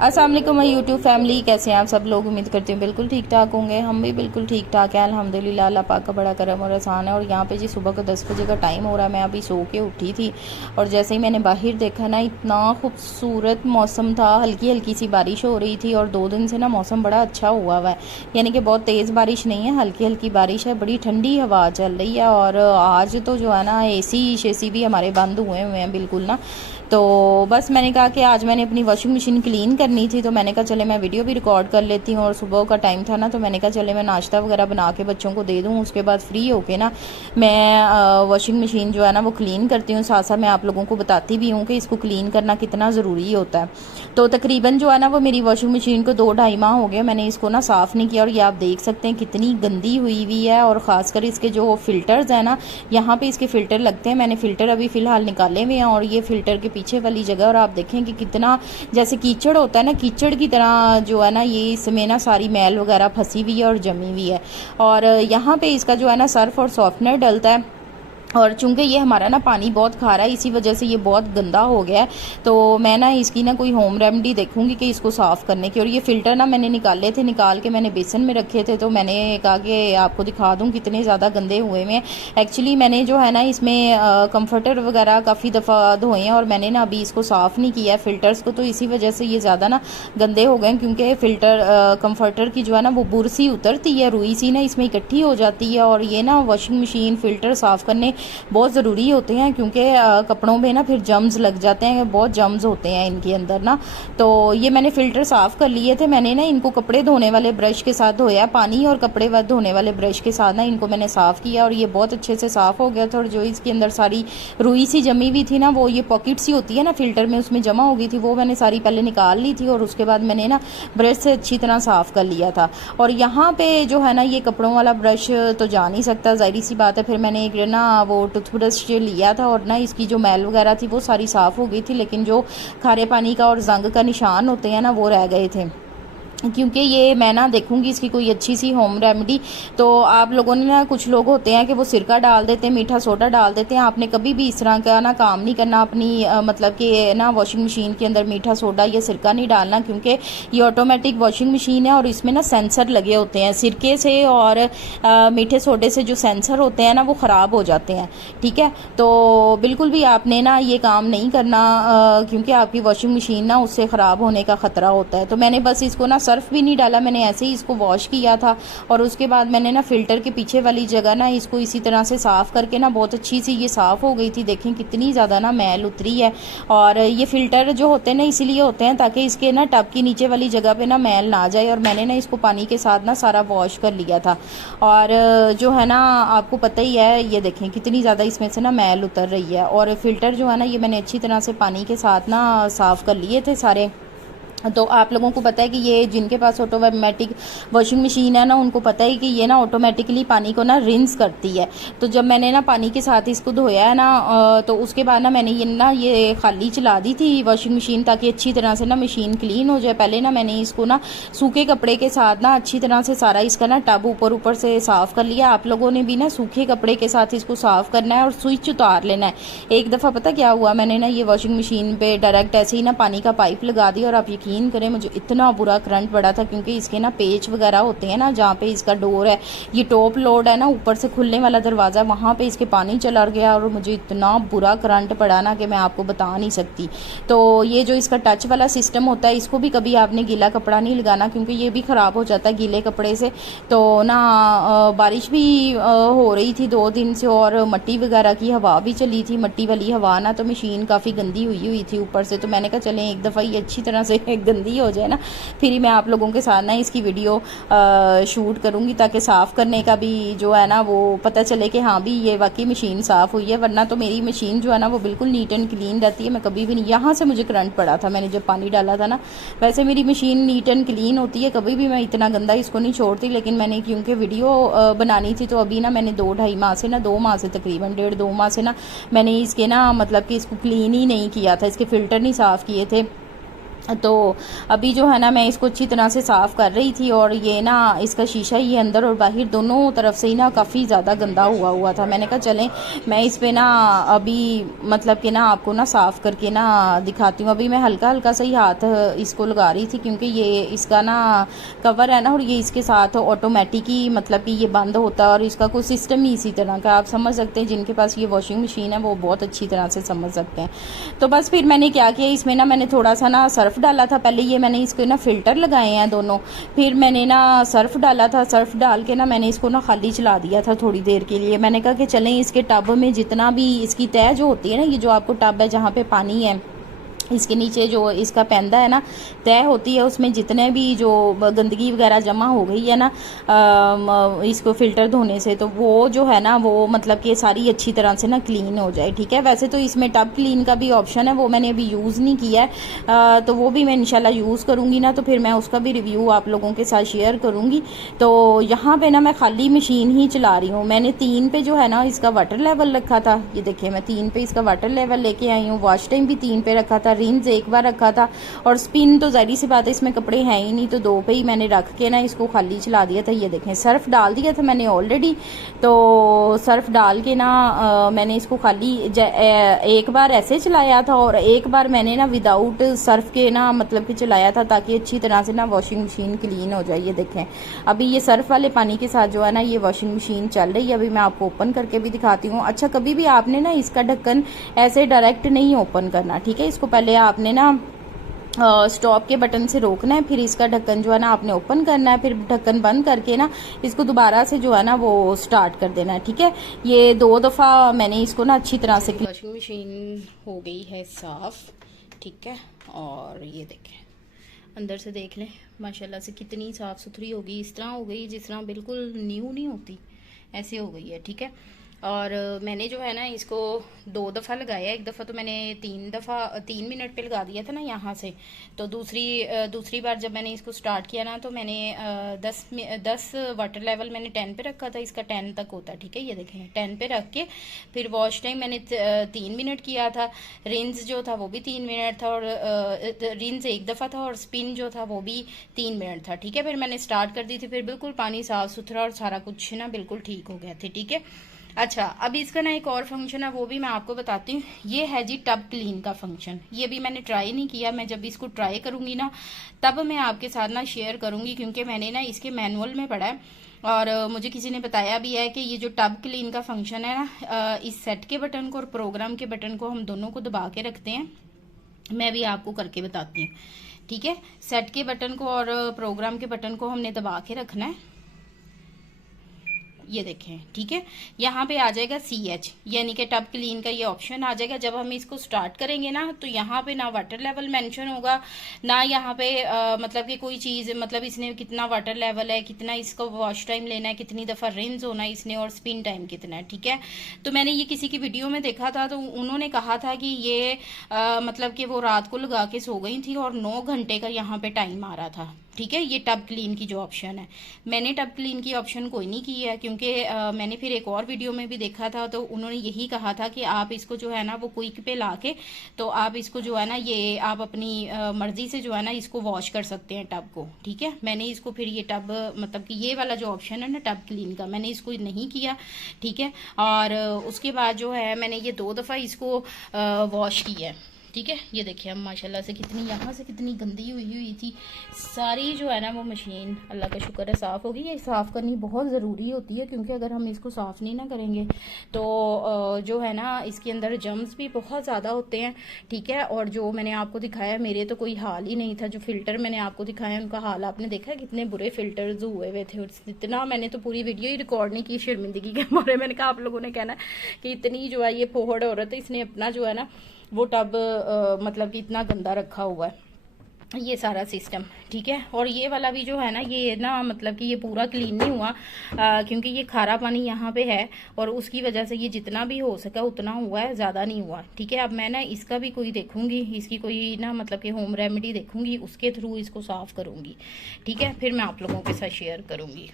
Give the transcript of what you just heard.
अस्सलाम वालेकुम my YouTube family, कैसे हैं आप सब लोग। उम्मीद करती हूँ बिल्कुल ठीक ठाक होंगे। हम भी बिल्कुल ठीक ठाक हैं अल्हम्दुलिल्लाह। अल्लाह पाक का बड़ा करम और एहसान है। और यहाँ पे जी सुबह को 10 बजे का टाइम हो रहा है। मैं अभी सो के उठी थी और जैसे ही मैंने बाहर देखा ना, इतना खूबसूरत मौसम था। हल्की हल्की सी बारिश हो रही थी और 2 दिन से ना मौसम बड़ा अच्छा हुआ हुआ है। यानी कि बहुत तेज़ बारिश नहीं है, हल्की हल्की बारिश है। बड़ी ठंडी हवा चल रही है। और आज तो जो है ना एसी भी हमारे बंद हुए हैं बिल्कुल ना। तो बस मैंने कहा कि आज मैंने अपनी वॉशिंग मशीन क्लीन करनी थी, तो मैंने कहा चले मैं वीडियो भी रिकॉर्ड कर लेती हूँ। और सुबह का टाइम था ना, तो मैंने कहा चले मैं नाश्ता वगैरह बना के बच्चों को दे दूँ, उसके बाद फ्री होके ना मैं वॉशिंग मशीन जो है ना वो क्लीन करती हूँ। साथ साथ मैं आप लोगों को बताती भी हूँ कि इसको क्लीन करना कितना ज़रूरी होता है। तो तकरीबन जो है ना वो मेरी वॉशिंग मशीन को 2-2.5 माह हो गए, मैंने इसको ना साफ़ नहीं किया। और ये आप देख सकते हैं कितनी गंदी हुई हुई है। और ख़ासकर इसके जो फ़िल्टर्स हैं ना, यहाँ पे इसके फ़िल्टर लगते हैं। मैंने फ़िल्टर अभी फ़िलहाल निकाले हुए हैं और ये फ़िल्टर के पीछे वाली जगह, और आप देखें कि कितना जैसे कीचड़ होता है ना, कीचड़ की तरह जो है ना ये इसमें ना सारी मैल वगैरह फंसी हुई है और जमी हुई है। और यहाँ पे इसका जो है ना सर्फ और सॉफ्टनर डलता है। और चूंकि ये हमारा ना पानी बहुत खा रहा है, इसी वजह से ये बहुत गंदा हो गया है। तो मैं ना इसकी ना कोई होम रेमेडी देखूंगी कि इसको साफ़ करने की। और ये फ़िल्टर ना मैंने निकाले थे, निकाल के मैंने बेसन में रखे थे। तो मैंने कहा कि आपको दिखा दूं कितने ज़्यादा गंदे हुए हैं। एक्चुअली मैंने जो है ना इसमें कंफर्टर वगैरह काफ़ी दफ़ा धोए हैं और मैंने ना अभी इसको साफ़ नहीं किया है फ़िल्टर्स को। तो इसी वजह से ये ज़्यादा ना गंदे हो गए, क्योंकि फ़िल्टर कंफर्टर की जो है ना वो बुर सी उतरती है, रुई सी ना इसमें इकट्ठी हो जाती है। और ये ना वॉशिंग मशीन फ़िल्टर साफ़ करने बहुत ज़रूरी होते हैं, क्योंकि कपड़ों में ना फिर जम्स लग जाते हैं, बहुत जम्स होते हैं इनके अंदर ना। तो ये मैंने फ़िल्टर साफ़ कर लिए थे। मैंने ना इनको कपड़े धोने वाले ब्रश के साथ धोया, पानी और कपड़े धोने वाले ब्रश के साथ ना इनको मैंने साफ़ किया और ये बहुत अच्छे से साफ़ हो गया था। और जो इसके अंदर सारी रुई सी जमी हुई थी ना, वो ये पॉकेट सी होती है ना फ़िल्टर में, उसमें जमा हो गई थी, वो मैंने सारी पहले निकाल ली थी और उसके बाद मैंने ना ब्रश से अच्छी तरह साफ़ कर लिया था। और यहाँ पे जो है ना ये कपड़ों वाला ब्रश तो जा नहीं सकता, ज़ाहिर सी बात है। फिर मैंने एक ना वो टूथब्रश लिया था और ना इसकी जो मैल वगैरह थी वो सारी साफ़ हो गई थी, लेकिन जो खारे पानी का और जंग का निशान होते हैं ना वो रह गए थे। क्योंकि ये मैं ना देखूंगी इसकी कोई अच्छी सी होम रेमेडी। तो आप लोगों ने ना, कुछ लोग होते हैं कि वो सिरका डाल देते हैं, मीठा सोडा डाल देते हैं। आपने कभी भी इस तरह का ना काम नहीं करना अपनी मतलब कि ना वॉशिंग मशीन के अंदर मीठा सोडा या सिरका नहीं डालना, क्योंकि ये ऑटोमेटिक वॉशिंग मशीन है और इसमें ना सेंसर लगे होते हैं। सिरके से और मीठे सोडे से जो सेंसर होते हैं ना वो ख़राब हो जाते हैं, ठीक है। तो बिल्कुल भी आपने ना ये काम नहीं करना, क्योंकि आपकी वॉशिंग मशीन ना उससे ख़राब होने का ख़तरा होता है। तो मैंने बस इसको ना सर्फ भी नहीं डाला, मैंने ऐसे ही इसको वॉश किया था। और उसके बाद मैंने ना फ़िल्टर के पीछे वाली जगह ना इसको इसी तरह से साफ़ करके ना बहुत अच्छी सी ये साफ़ हो गई थी। देखें कितनी ज़्यादा ना मैल उतरी है। और ये फ़िल्टर जो होते हैं ना इसीलिए होते हैं ताकि इसके ना टब की नीचे वाली जगह पे ना मैल ना जाए। और मैंने ना इसको पानी के साथ ना सारा वॉश कर लिया था। और जो है ना आपको पता ही है, ये देखें कितनी ज़्यादा इसमें से ना मैल उतर रही है। और फ़िल्टर जो है ना ये मैंने अच्छी तरह से पानी के साथ ना साफ़ कर लिए थे सारे। तो आप लोगों को पता है कि ये जिनके पास ऑटोमेटिक वॉशिंग मशीन है ना, उनको पता है कि ये ना ऑटोमेटिकली पानी को ना रिंस करती है। तो जब मैंने ना पानी के साथ इसको धोया है ना, तो उसके बाद ना मैंने ये खाली चला दी थी वॉशिंग मशीन, ताकि अच्छी तरह से ना मशीन क्लीन हो जाए। पहले ना मैंने इसको ना सूखे कपड़े के साथ ना अच्छी तरह से सारा इसका ना टब ऊपर ऊपर से साफ़ कर लिया। आप लोगों ने भी ना सूखे कपड़े के साथ इसको साफ़ करना है और स्विच उतार लेना है। एक दफ़ा पता क्या हुआ, मैंने ना ये वॉशिंग मशीन पे डायरेक्ट ऐसे ही ना पानी का पाइप लगा दिया और आप यकीन करें मुझे इतना बुरा करंट पड़ा था, क्योंकि इसके ना पेच वगैरह होते हैं ना, जहाँ पे इसका डोर है, ये टॉप लोड है ना, ऊपर से खुलने वाला दरवाज़ा, वहाँ पे इसके पानी चला गया और मुझे इतना बुरा करंट पड़ा ना कि मैं आपको बता नहीं सकती। तो ये जो इसका टच वाला सिस्टम होता है, इसको भी कभी आपने गीला कपड़ा नहीं लगाना, क्योंकि ये भी ख़राब हो जाता है गीले कपड़े से। तो ना बारिश भी हो रही थी 2 दिन से और मट्टी वगैरह की हवा भी चली थी, मट्टी वाली हवा ना, तो मशीन काफ़ी गंदी हुई थी ऊपर से। तो मैंने कहा चलें एक दफ़ा ये अच्छी तरह से गंदी हो जाए ना, फिर ही मैं आप लोगों के साथ ना इसकी वीडियो शूट करूँगी, ताकि साफ़ करने का भी जो है ना वो पता चले कि हाँ भी ये वाकई मशीन साफ़ हुई है। वरना तो मेरी मशीन जो है ना वो बिल्कुल नीट एंड क्लीन रहती है। मैं कभी भी नहीं, यहाँ से मुझे करंट पड़ा था मैंने जब पानी डाला था ना, वैसे मेरी मशीन नीट एंड क्लीन होती है, कभी भी मैं इतना गंदा इसको नहीं छोड़ती। लेकिन मैंने क्योंकि वीडियो बनानी थी, तो अभी ना मैंने 2-2.5 माह से ना 2 माह से तकरीबन 1.5-2 माह से ना मैंने इसके ना मतलब कि इसको क्लीन ही नहीं किया था, इसके फ़िल्टर नहीं साफ़ किए थे। तो अभी जो है ना मैं इसको अच्छी तरह से साफ़ कर रही थी, और ये ना इसका शीशा ये अंदर और बाहर दोनों तरफ से ही ना काफ़ी ज़्यादा गंदा हुआ था। मैंने कहा चलें मैं इस पे ना अभी मतलब कि ना आपको ना साफ़ करके ना दिखाती हूँ। अभी मैं हल्का हल्का सा ही हाथ इसको लगा रही थी, क्योंकि ये इसका ना कवर है ना, और ये इसके साथ ऑटोमेटिक ही मतलब कि ये बंद होता है, और इसका कोई सिस्टम ही इसी तरह का आप समझ सकते हैं। जिनके पास ये वॉशिंग मशीन है वो बहुत अच्छी तरह से समझ सकते हैं। तो बस फिर मैंने क्या किया, इसमें ना मैंने थोड़ा सा ना सर्फ डाला था। पहले ये मैंने इसको ना फिल्टर लगाए हैं दोनों, फिर मैंने ना सर्फ डाला था। सर्फ डाल के ना मैंने इसको ना खाली चला दिया था थोड़ी देर के लिए। मैंने कहा कि चलें इसके टब में जितना भी इसकी तह जो होती है ना, ये जो आपको टब है जहाँ पे पानी है, इसके नीचे जो इसका पैंदा है ना, तय होती है, उसमें जितने भी जो गंदगी वगैरह जमा हो गई है ना इसको फ़िल्टर धोने से, तो वो जो है ना वो मतलब कि सारी अच्छी तरह से ना क्लीन हो जाए। ठीक है, वैसे तो इसमें टब क्लीन का भी ऑप्शन है, वो मैंने अभी यूज़ नहीं किया है, तो वो भी मैं इंशाल्लाह यूज़ करूँगी ना, तो फिर मैं उसका भी रिव्यू आप लोगों के साथ शेयर करूँगी। तो यहाँ पे ना मैं खाली मशीन ही चला रही हूँ। मैंने 3 पे जो है ना इसका वाटर लेवल रखा था, ये देखिए मैं 3 पे इसका वाटर लेवल लेके आई हूँ। वॉश टाइम भी 3 पे रखा था, रिंस एक बार रखा था, और स्पिन तो जाहिर सी बात है इसमें कपड़े हैं ही नहीं, तो 2 पे ही मैंने रख के ना इसको खाली चला दिया था। ये देखें सर्फ डाल दिया था मैंने ऑलरेडी, तो सर्फ डाल के ना मैंने इसको खाली एक बार ऐसे चलाया था, और एक बार मैंने ना विदाउट सर्फ के ना मतलब कि चलाया था, ताकि अच्छी तरह से ना वॉशिंग मशीन क्लीन हो जाए। ये देखें अभी ये सर्फ वाले पानी के साथ जो है ना ये वॉशिंग मशीन चल रही है। अभी मैं आपको ओपन करके भी दिखाती हूँ। अच्छा, कभी भी आपने ना इसका ढक्कन ऐसे डायरेक्ट नहीं ओपन करना, ठीक है। इसको पहले आपने ना स्टॉप के बटन से रोकना है, फिर इसका ढक्कन जो है ना आपने ओपन करना है, फिर ढक्कन बंद करके ना इसको दोबारा से जो है ना वो स्टार्ट कर देना है। ठीक है, ये 2 दफ़ा मैंने इसको ना अच्छी तरह से। वॉशिंग मशीन हो गई है साफ़, ठीक है। और ये देखें अंदर से देख लें माशाल्लाह से कितनी साफ़ सुथरी हो गई, इस तरह हो गई जिस तरह बिल्कुल न्यू नहीं होती, ऐसे हो गई है। ठीक है, और मैंने जो है ना इसको 2 दफ़ा लगाया। एक दफ़ा तो मैंने 3 मिनट पे लगा दिया था ना यहाँ से, तो दूसरी बार जब मैंने इसको स्टार्ट किया ना, तो मैंने 10 वाटर लेवल मैंने 10 पे रखा था, इसका 10 तक होता है। ठीक है, ये देखें 10 पे रख के फिर वॉश टाइम मैंने 3 मिनट किया था, रिंस जो था वो भी 3 मिनट था, और रिंस एक दफ़ा था, और स्पिन जो था वो भी 3 मिनट था। ठीक है, फिर मैंने स्टार्ट कर दी थी, फिर बिल्कुल पानी साफ़ सुथरा और सारा कुछ ना बिल्कुल ठीक हो गया था। ठीक है, अच्छा अब इसका ना एक और फंक्शन है, वो भी मैं आपको बताती हूँ। ये है जी टब क्लीन का फंक्शन। ये भी मैंने ट्राई नहीं किया, मैं जब इसको ट्राई करूंगी ना तब मैं आपके साथ ना शेयर करूंगी, क्योंकि मैंने ना इसके मैनुअल में पढ़ा है, और मुझे किसी ने बताया भी है कि ये जो टब क्लीन का फंक्शन है ना, इस सेट के बटन को और प्रोग्राम के बटन को हम दोनों को दबा के रखते हैं। मैं भी आपको करके बताती हूँ। ठीक है, सेट के बटन को और प्रोग्राम के बटन को हमने दबा के रखना है। ये देखें, ठीक है, यहाँ पे आ जाएगा CH यानी कि टब क्लीन का ये ऑप्शन आ जाएगा। जब हम इसको स्टार्ट करेंगे ना, तो यहाँ पे ना वाटर लेवल मेंशन होगा, ना यहाँ पे मतलब कि कोई चीज़, मतलब इसने कितना वाटर लेवल है, कितना इसको वॉश टाइम लेना है, कितनी दफ़ा रिंस होना है इसने, और स्पिन टाइम कितना है। ठीक है, तो मैंने ये किसी की वीडियो में देखा था, तो उन्होंने कहा था कि ये मतलब कि वो रात को लगा के सो गई थी और 9 घंटे का यहाँ पे टाइम आ रहा था। ठीक है, ये टब क्लीन की जो ऑप्शन है, मैंने टब क्लीन की ऑप्शन कोई नहीं की है, क्योंकि मैंने फिर एक और वीडियो में भी देखा था, तो उन्होंने यही कहा था कि आप इसको जो है ना वो क्विक पे लाके, तो आप इसको जो है ना ये आप अपनी मर्जी से जो है ना इसको वॉश कर सकते हैं टब को। ठीक है, मैंने इसको फिर ये टब मतलब कि ये वाला जो ऑप्शन है ना टब क्लीन का, मैंने इसको नहीं किया। ठीक है, और उसके बाद जो है मैंने ये 2 दफ़ा इसको वॉश किया है। ठीक है, ये देखिए हम माशाल्लाह से कितनी यहाँ से कितनी गंदी हुई थी सारी जो है ना वो मशीन, अल्लाह का शुक्र है साफ़ होगी। ये साफ़ करनी बहुत ज़रूरी होती है, क्योंकि अगर हम इसको साफ़ नहीं ना करेंगे तो जो है ना इसके अंदर जर्म्स भी बहुत ज़्यादा होते हैं। ठीक है, और जो मैंने आपको दिखाया मेरे तो कोई हाल ही नहीं था। जो फ़िल्टर मैंने आपको दिखाया उनका हाल आपने देखा कितने बुरे फ़िल्टर्स हुए हुए थे, और इतना मैंने तो पूरी वीडियो ही रिकॉर्ड नहीं की शर्मिंदगी के मारे। मैंने कहा आप लोगों ने कहना कि इतनी जो है ये फोहड़ औरत है, इसने अपना जो है ना वो टब मतलब कि इतना गंदा रखा हुआ है ये सारा सिस्टम। ठीक है, और ये वाला भी जो है ना ये ना मतलब कि ये पूरा क्लीन नहीं हुआ, क्योंकि ये खारा पानी यहाँ पे है, और उसकी वजह से ये जितना भी हो सका उतना हुआ है, ज़्यादा नहीं हुआ। ठीक है, अब मैं ना इसका भी कोई देखूंगी, इसकी कोई ना मतलब कि होम रेमेडी देखूंगी, उसके थ्रू इसको साफ़ करूंगी। ठीक है, फिर मैं आप लोगों के साथ शेयर करूंगी।